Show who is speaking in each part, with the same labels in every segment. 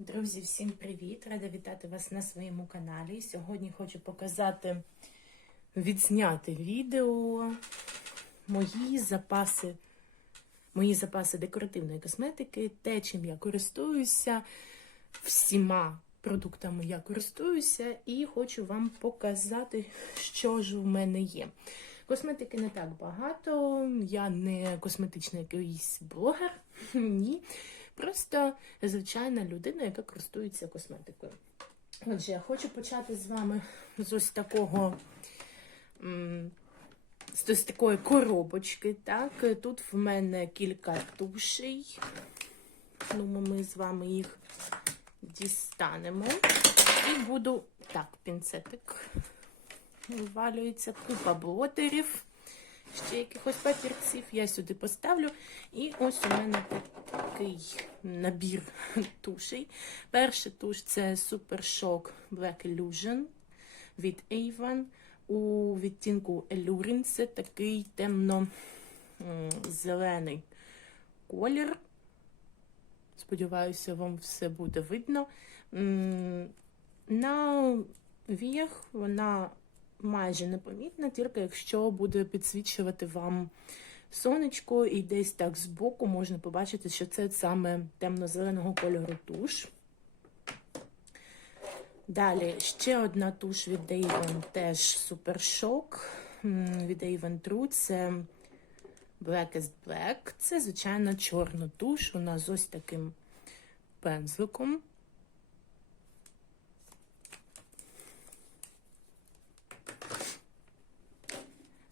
Speaker 1: Друзі, всім привіт! Рада вітати вас на своєму каналі. Сьогодні хочу показати відзняти відео мої запаси, мої запаси декоративної косметики, те, чим я користуюся, всіма продуктами я користуюся, і хочу вам показати, що ж в мене є. Косметики не так багато, я не косметичний якийсь блогер, ні. Просто звичайна людина, яка користується косметикою. Отже, я хочу почати з вами з ось такого. З ось такої коробочки. Так, тут в мене кілька тушей. Ну, ми з вами їх дістанемо. І буду. Так, пінцетик вивалюється, купа блотерів, ще якихось папірців. Я сюди поставлю. І ось у мене такий набір тушей. Перший туш це Super Shock Black Illusion від Avon. У відтінку Alluring це такий темно-зелений колір. Сподіваюся, вам все буде видно. На віях вона майже непомітна, тільки якщо буде підсвічувати вам сонечко, і десь так збоку можна побачити, що це саме темно-зеленого кольору туш. Далі ще одна туш від Avon, теж м, від Avon True. Це Blackest Black. Це, звичайно, чорна туш. Вона з ось таким пензликом.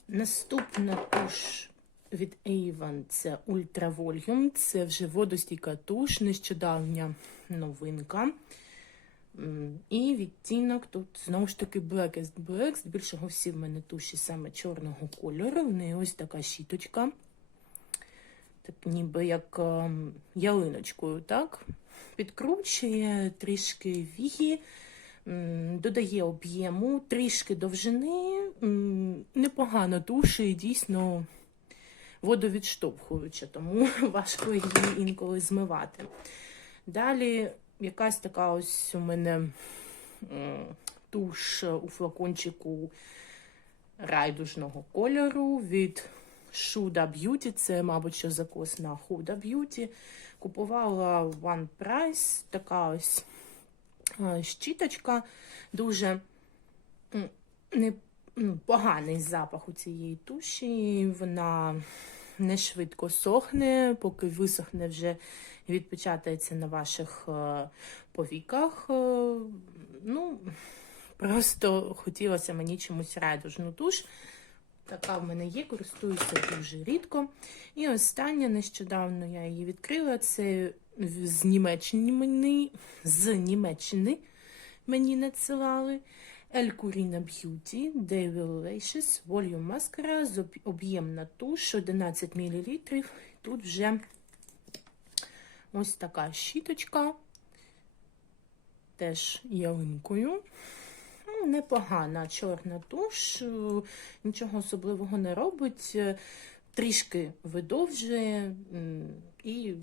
Speaker 1: Наступна туш від Avon це Ultra Volume. Це вже водостійка туш, нещодавня новинка. І відтінок тут знову ж таки Blackest Black. Здебільшого всі в мене туші саме чорного кольору. В неї ось така щіточка. Так ніби як ем, ялиночкою, так? Підкручує трішки вії, м, додає об'єму, трішки довжини, непогано туші, дійсно водовідштовхуюча, тому важко її інколи змивати. Далі якась така ось у мене туш у флакончику райдужного кольору від Шуда Beauty. Це, мабуть, що закос на Huda Beauty. Купувала One Price, така ось щіточка. Дуже не, поганий запах у цієї туші. Вона не швидко сохне, поки висохне вже відпечатається на ваших е, повіках. Е, Ну, просто хотілося мені чомусь райдужну туш. Така в мене є, користуюся дуже рідко. І остання, нещодавно я її відкрила. Це з Німеччини мені, з Німеччини мені надсилали. El Curina Beauty Devil Lashes Volume Mascara з об'ємна туш 11 мл. Тут вже ось така щіточка. Теж ялинкою. Ну, непогана чорна туш, е, нічого особливого не робить, е, трішки видовжує і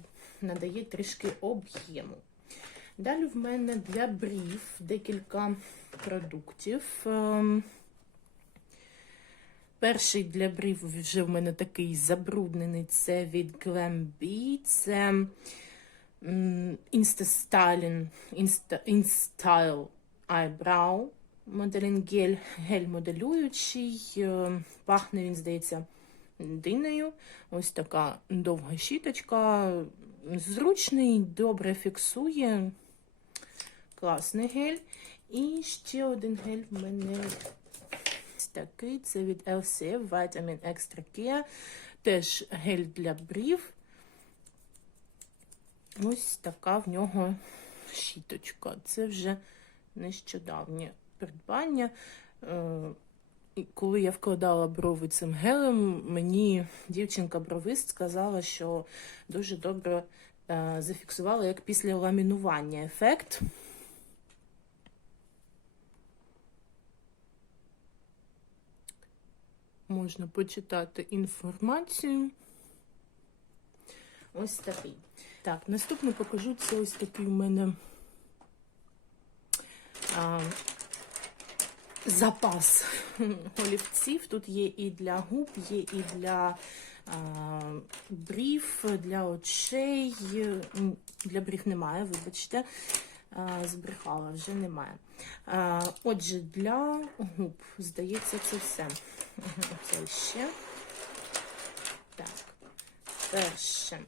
Speaker 1: надає трішки об'єму. Далі в мене для брів декілька продуктів. Ем, Перший для брів вже в мене такий забруднений. Це від Glam Це м, Instastyling, Insta, InStyle Eyebrow Моделінг гель, гель моделюючий. Е, Пахне він, здається, динею. Ось така довга щіточка. Зручний, добре фіксує. Класний гель. І ще один гель в мене такий. Це від LCF Vitamin Extra Care. Теж гель для брів. Ось така в нього щіточка. Це вже нещодавнє придбання. Коли я вкладала брови цим гелем, мені дівчинка-бровист сказала, що дуже добре е, зафіксувала як після ламінування ефект. Можна почитати інформацію. Ось такий. Так, наступно покажу це ось такий у мене а, запас олівців. Тут є і для губ, є і для а, брів, для очей. Для брів немає, вибачте. А, Збрехала, вже немає. А, Отже, для губ, здається, це все. Це ще. Так, перше.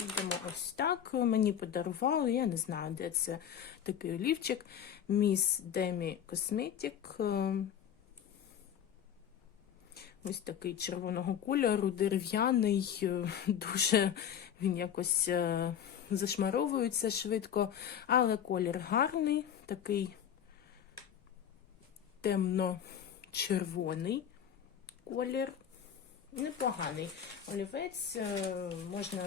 Speaker 1: Йдемо ось так. Мені подарували, я не знаю, де це такий олівчик. Міс Демі Косметик. Ось такий червоного кольору, дерев'яний, е, дуже він якось е, зашмаровується швидко, але колір гарний, такий темно-червоний колір. Непоганий олівець, е, можна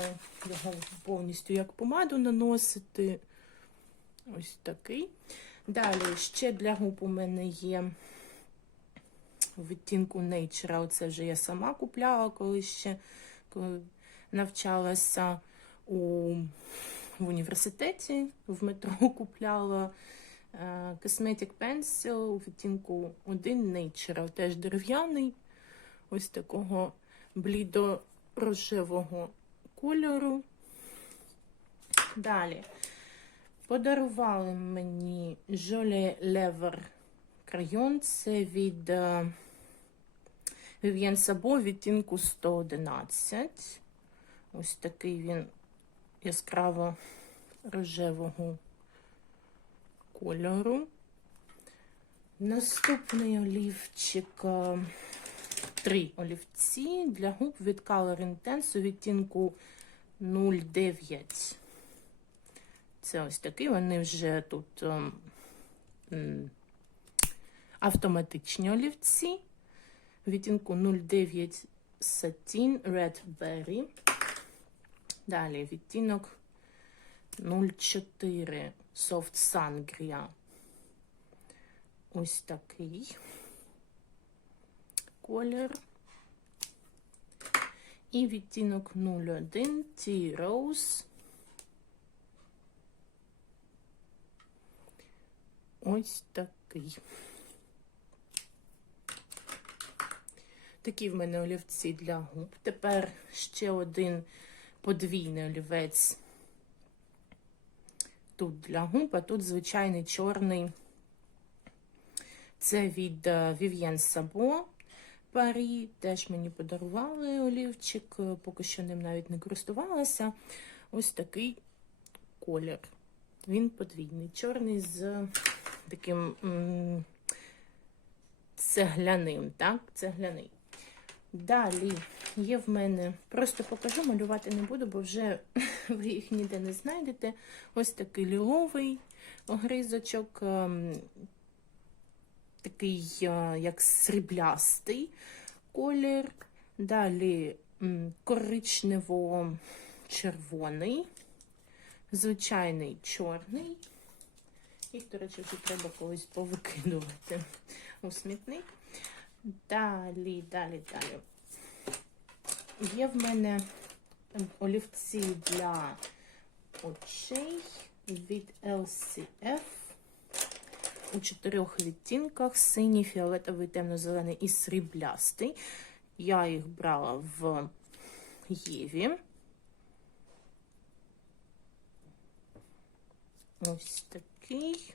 Speaker 1: його повністю як помаду наносити. Ось такий. Далі ще для губ у мене є відтінку Nature. Це вже я сама купляла, коли ще навчалася у, в університеті, в метро купляла е, Cosmetic Pencil у відтінку 1 Nature, теж дерев'яний, ось такого блідо-рожевого кольору. Далі подарували мені Jolie Lever крайон. Це від е, Vivienne Sabo відтінку 111. Ось такий він яскраво рожевого кольору. Наступний олівчик. Три олівці для губ від Color Intense у відтінку 09. Це ось такий, вони вже тут ем, автоматичні олівці. У відтінку 09 Satin Red Berry. Далі відтінок 04 Soft Sangria. Ось такий колір. І відтінок 01 Tea Rose. Ось такий. Такі в мене олівці для губ. Тепер ще один подвійний олівець тут для губ, а тут звичайний чорний. Це від е, Vivienne Sabo Парі. Теж мені подарували олівчик, е, поки що ним навіть не користувалася. Ось такий колір. Він подвійний, чорний з таким цегляним, так? Цегляний. Далі є в мене, просто покажу, малювати не буду, бо вже ви їх ніде не знайдете. Ось такий ліловий огризочок, ем, такий е, як сріблястий колір. Далі коричнево-червоний, звичайний чорний. Їх, до речі, тут треба колись повикидувати у смітник. Далі, далі, далі. Є в мене олівці для очей від LCF у чотирьох відтінках: синій, фіолетовий, темно-зелений і сріблястий. Я їх брала в Єві. Ось такий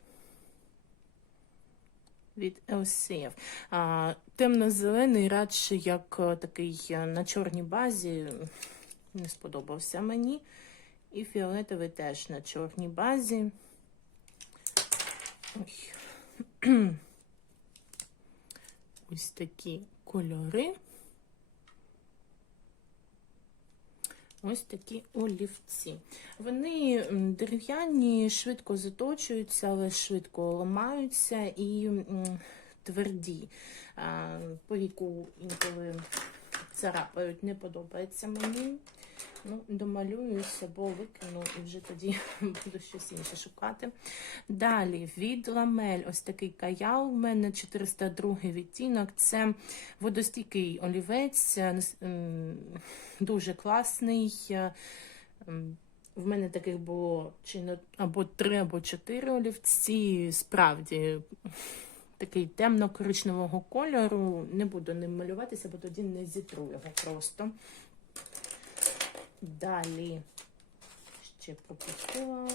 Speaker 1: від LCF. Темно-зелений, радше як е, такий е, на чорній базі, не сподобався мені. І фіолетовий теж на чорній базі. Ой. Ось такі кольори. Ось такі олівці. Вони дерев'яні, швидко заточуються, але швидко ламаються і тверді. По віку інколи царапають, не подобається мені. Ну, домалююся, або викину і вже тоді буду щось інше шукати. Далі від ламель, ось такий каял. У мене 402 відтінок. Це водостійкий олівець, дуже класний. в мене таких було чи не або три, або чотири олівці. Справді такий темно-коричневого кольору. Не буду ним малюватися, бо тоді не зітру його просто. Далі ще пропустила.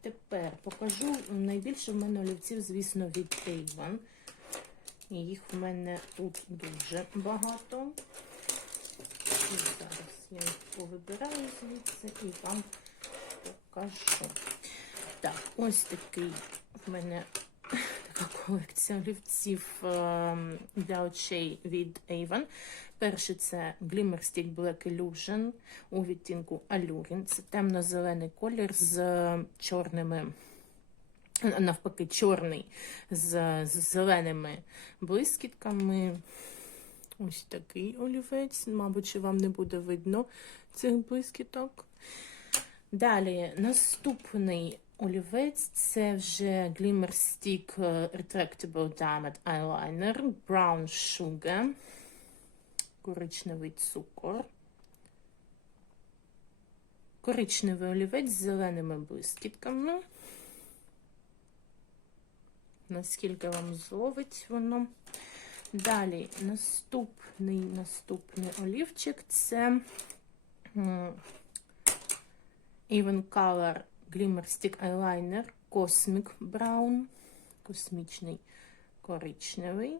Speaker 1: Тепер покажу найбільше в мене олівців, звісно, від. І їх в мене тут дуже багато. І зараз я їх повибираю звідси і вам покажу. Так, ось такий в мене колекція олівців ем, для очей від Avon. Перший це Glimmer Stick Black Illusion у відтінку Allure. Це темно-зелений колір з чорними, навпаки, чорний з, з зеленими блискітками. Ось такий олівець. Мабуть, вам не буде видно цих блискіток. Далі наступний олівець це вже Glimmer Stick е, Retractable Diamond Eyeliner Brown Sugar. Коричневий цукор. Коричневий олівець з зеленими блискітками. Наскільки вам зловить воно. Далі наступний наступний олівчик це Even Color Glimmer Stick Eyeliner Cosmic Brown. Космічний коричневий.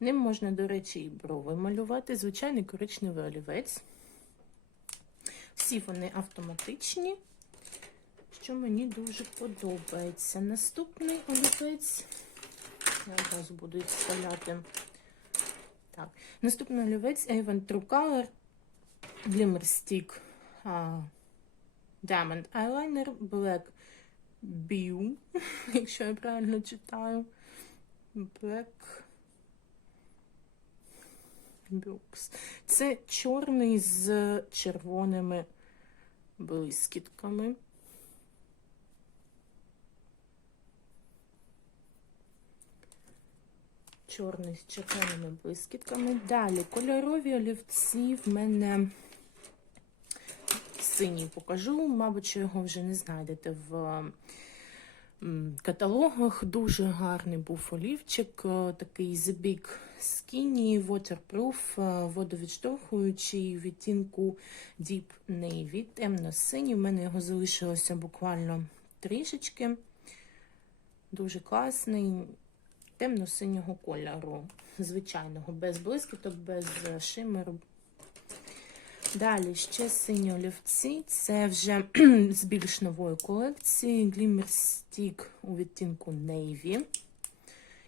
Speaker 1: Ним можна, до речі, і брови малювати. Звичайний коричневий олівець. Всі вони автоматичні, що мені дуже подобається. Наступний олівець. Я одразу буду їх вставляти. Так. Наступний олівець Avon True Color Glimmer Stick Diamond Eyeliner Black Bew, якщо я правильно читаю. Black Бюкс. Це чорний з червоними блискітками. Чорний з червоними блискітками. Далі кольорові олівці в мене синій покажу. Мабуть, його вже не знайдете в каталогах. Дуже гарний був олівчик, е, такий The Big Waterproof, е, водовідштовхуючий відтінку Deep Navy, темно-синій. В мене його залишилося буквально трішечки. Дуже класний, темно-синього кольору, звичайного, без блискіток, без е, шимеру. Далі ще сині олівці. Це вже з більш нової колекції Glimmer Stick у відтінку Navy.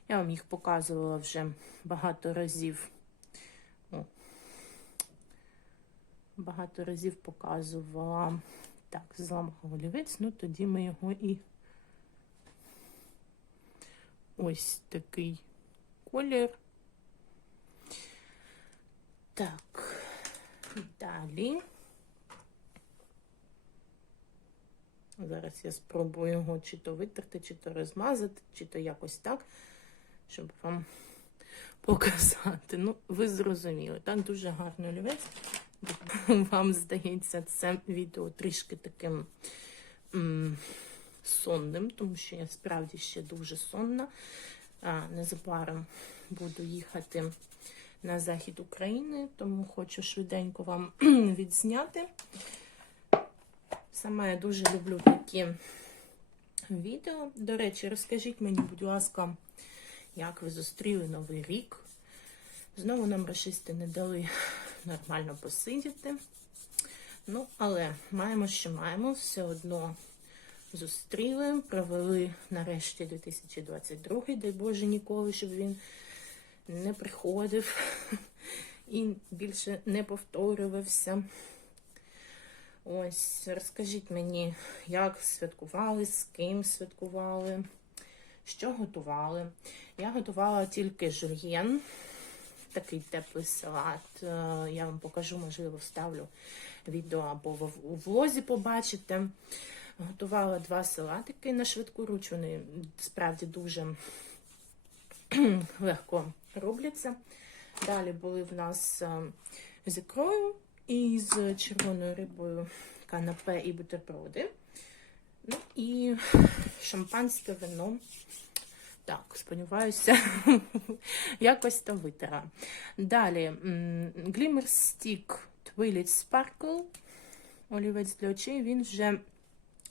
Speaker 1: Я вам їх показувала вже багато разів. О, багато разів показувала. Так, зламав олівець, ну тоді ми його і ось такий колір. Так. Далі. Зараз я спробую його чи то витерти, чи то розмазати, чи то якось так, щоб вам показати. Ну, ви зрозуміли, так, дуже гарний олівець. Вам здається, це відео трішки таким м, сонним, тому що я справді ще дуже сонна. А, Незабаром буду їхати на захід України, тому хочу швиденько вам відзняти. Саме я дуже люблю такі відео. До речі, розкажіть мені, будь ласка, як ви зустріли Новий рік. Знову нам расисти не дали нормально посидіти. Ну, але маємо, що маємо, все одно зустріли, провели нарешті 2022, дай Боже, ніколи, щоб він не приходив і більше не повторювався. Ось, розкажіть мені, як святкували, з ким святкували, що готували. Я готувала тільки жульєн, такий теплий салат. Е, Я вам покажу, можливо, вставлю відео або у влозі побачите. Готувала два салатики на швидку руч. Вони справді дуже легко робляться. Далі були в нас е, з ікрою І з червоною рибою канапе і бутерброди. Ну і шампанське вино. Так, сподіваюся, якось то витера. Далі Glimmer Stick Twilight Sparkle. Олівець для очей. Він вже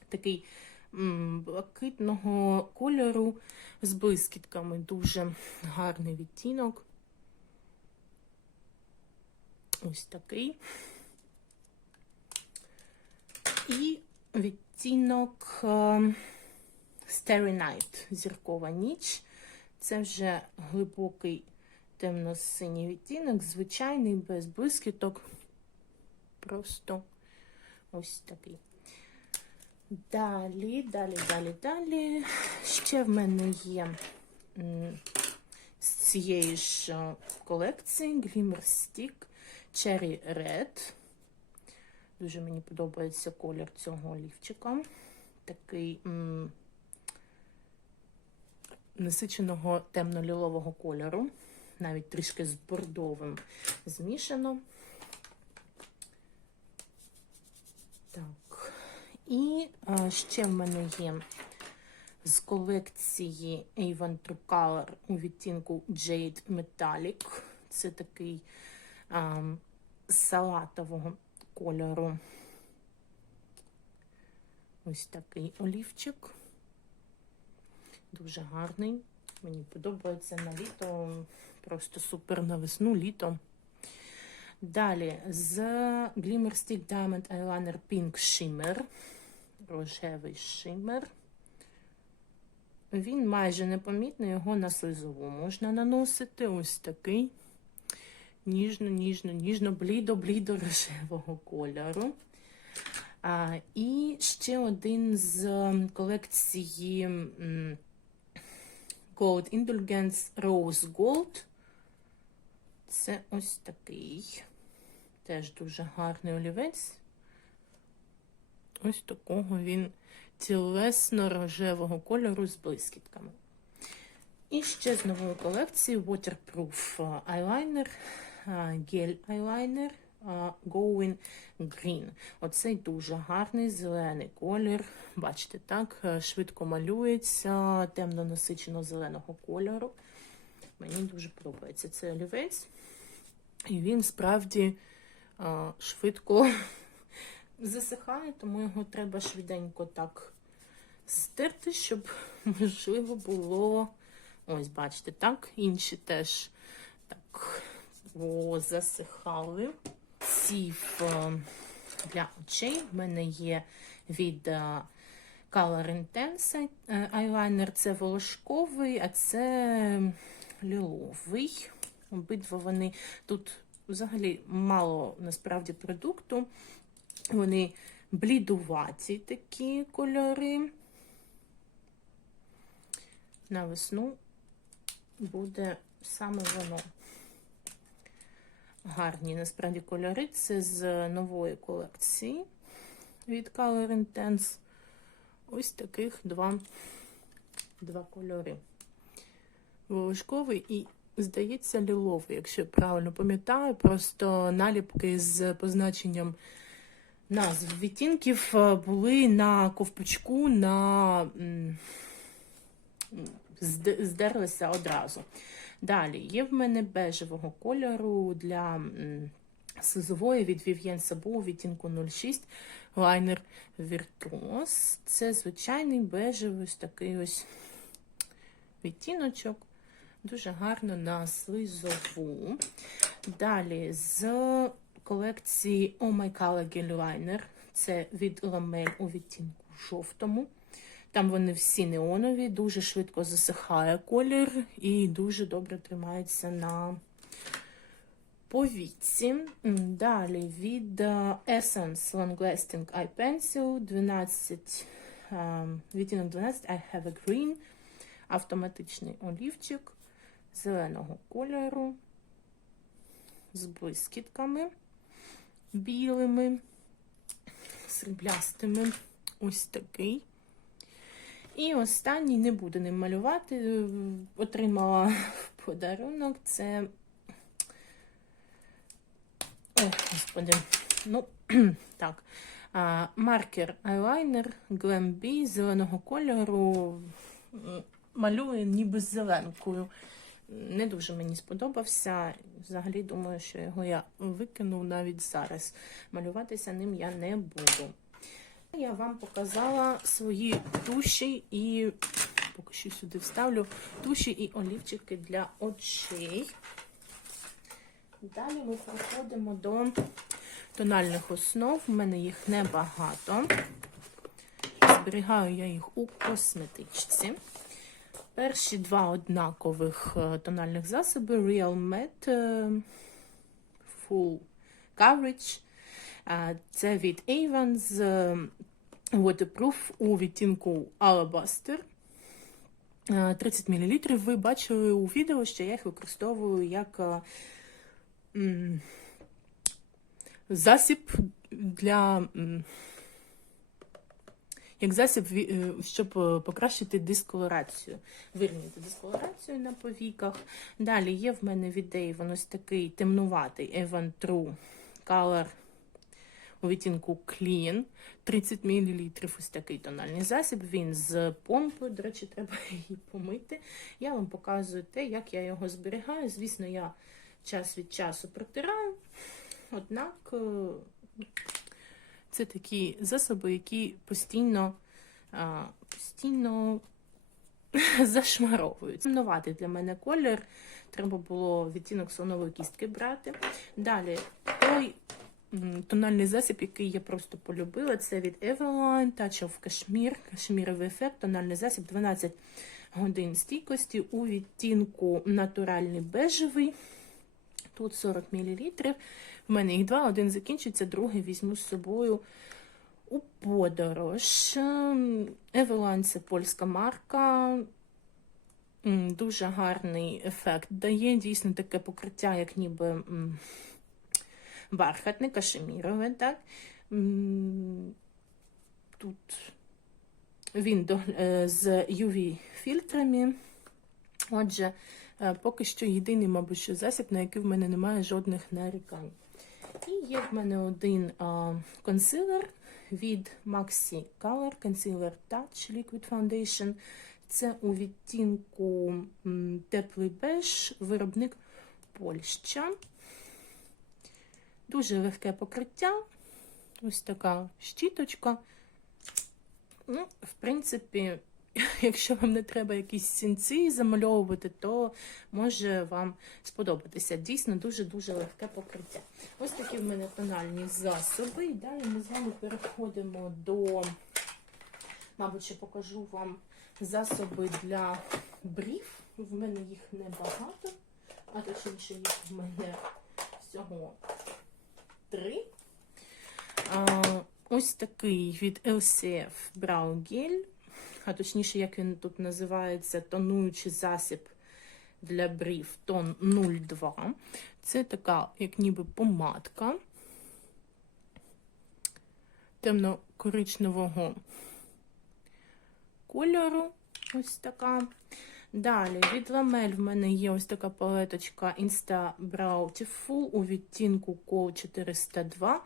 Speaker 1: такий блакитного кольору з блискітками. Дуже гарний відтінок. Ось такий. І відтінок е, Starry Night, зіркова ніч. Це вже глибокий темно-синій відтінок, звичайний, без блискіток. Просто ось такий. Далі, далі, далі, далі. Ще в мене є з цієї ж е, колекції Glimmer Stick Cherry Red. Дуже мені подобається колір цього олівчика. Такий насиченого темно-лілового кольору, навіть трішки з бордовим змішано. Так. І ще в мене є з колекції Avon True Color у відтінку Jade Metallic. Це такий а, салатового кольору. Ось такий олівчик. Дуже гарний. Мені подобається на літо. Просто супер на весну, літо. Далі з Glimmer Stick Diamond Eyeliner Pink Shimmer. Рожевий шимер. Він майже непомітний, його на слизову можна наносити. Ось такий ніжно, ніжно, ніжно, блідо, блідо рожевого кольору. А, І ще один з колекції Gold Indulgence Rose Gold. Це ось такий. Теж дуже гарний олівець. Ось такого він тілесно-рожевого кольору з блискітками. І ще з нової колекції Waterproof eyeliner, гель eyeliner Going Green. Оцей дуже гарний зелений колір. Бачите, так, швидко малюється, темно-насичено зеленого кольору. Мені дуже подобається цей олівець. І він справді швидко засихає, тому його треба швиденько так стерти, щоб можливо було. Ось, бачите, так, інші теж так о, засихали. Сів е, для очей в мене є від е, Color Intense е, eyeliner. Це волошковий, а це ліловий. Обидва вони тут взагалі мало насправді продукту. Вони блідуваті такі кольори. На весну буде саме воно. Гарні, насправді, кольори. Це з нової колекції від Color Intense. Ось таких два, два кольори. Волошковий і, здається, ліловий, якщо я правильно пам'ятаю, просто наліпки з позначенням назв відтінків е, були на ковпачку, на здерлися одразу. Далі є в мене бежевого кольору для м, слизової від Vivienne Sabo відтінку 06 лайнер Virtuos. Це звичайний бежевий ось такий ось відтіночок. Дуже гарно на слизову. Далі з колекції Oh My Color Gel. Це від Ламель у відтінку жовтому. Там вони всі неонові, дуже швидко засихає колір і дуже добре тримається на повіці. Далі від е, Essence Long Lasting Eye Pencil 12, е, відтінок 12 I Have a Green. Автоматичний олівчик зеленого кольору з блискітками білими, сріблястими. Ось такий. І останній не буду ним малювати. е, Отримала подарунок. Це. Ой, господи, Ну, так. Маркер айлайнер Glam B зеленого кольору. Малює ніби з зеленкою. Не дуже мені сподобався. Взагалі думаю, що його я викину навіть зараз. Малюватися ним я не буду. Я вам показала свої туші і поки що сюди вставлю туші і олівчики для очей. Далі ми переходимо до тональних основ. У мене їх небагато. Зберігаю я їх у косметичці. Перші два однакових е, тональних засоби Real Matte е, Full Coverage. Е, Це від Avon з е, Waterproof у відтінку Alabaster. Е, 30 мл. Ви бачили у відео, що я їх використовую як засіб для. Як засіб, е, щоб е, покращити дисколорацію, вирівняти дисколорацію на повіках. Далі є в мене від Avon ось такий темнуватий Avon True Color у відтінку Clean. 30 мл ось такий тональний засіб. Він з помпою, до речі, треба її помити. Я вам показую те, як я його зберігаю. Звісно, я час від часу протираю. Однак е, це такі засоби, які постійно, а, постійно зашмаровують. Новатий для мене колір. Треба було відтінок слонової кістки брати. Далі той тональний засіб, який я просто полюбила, це від Eveline Touch of Cashmere, кашміровий ефект, тональний засіб 12 годин стійкості у відтінку натуральний бежевий. Тут 40 мл. В мене їх два, один закінчиться, другий візьму з собою у подорож. Евелайн це польська марка. Дуже гарний ефект дає. Дійсно таке покриття, як ніби бархатне, кашемірове. Так? Тут він е, з UV-фільтрами. Отже, Е, Поки що єдиний, мабуть, що засіб, на який в мене немає жодних нарікань. І є в мене один а, консилер від Maxi Color Concealer Touch Liquid Foundation. Це у відтінку теплий беж, виробник Польща. Дуже легке покриття. Ось така щіточка. Ну, в принципі, якщо вам не треба якісь сінці замальовувати, то може вам сподобатися. Дійсно, дуже-дуже легке покриття. Ось такі в мене тональні засоби. І далі ми з вами переходимо до, мабуть, ще покажу вам засоби для брів. В мене їх небагато, а точніше їх в мене всього три. Ось такий від LCF Brow Gel а точніше, як він тут називається, тонуючий засіб для брів тон 02. Це така, як ніби помадка темно-коричневого кольору. Ось така. Далі від ламель в мене є ось така палеточка Insta Beautiful у відтінку Call 402.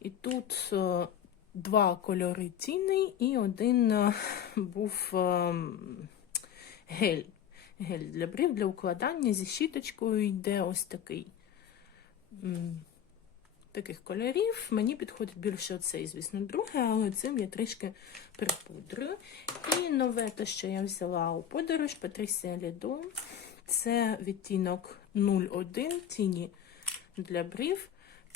Speaker 1: І тут е, два кольори тіней і один е, був е, гель. Гель для брів, для укладання зі щіточкою йде ось такий. Таких кольорів. Мені підходить більше оцей, звісно, другий, але цим я трішки припудрюю. І нове те, що я взяла у подорож Patricia Lido. Це відтінок 01 тіні для брів.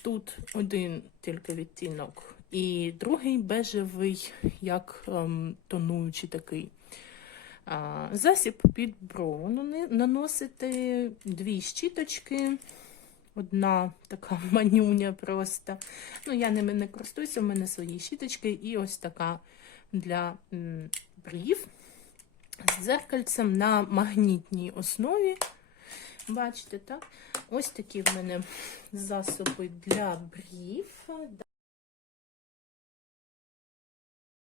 Speaker 1: Тут один тільки відтінок, і другий бежевий, як ем, тонуючий такий. А, засіб під брову наносити дві щіточки. Одна така манюня просто. Ну, я ними не користуюся, у мене свої щіточки, і ось така для брів з дзеркальцем на магнітній основі. Бачите, так? Ось такі в мене засоби для брів.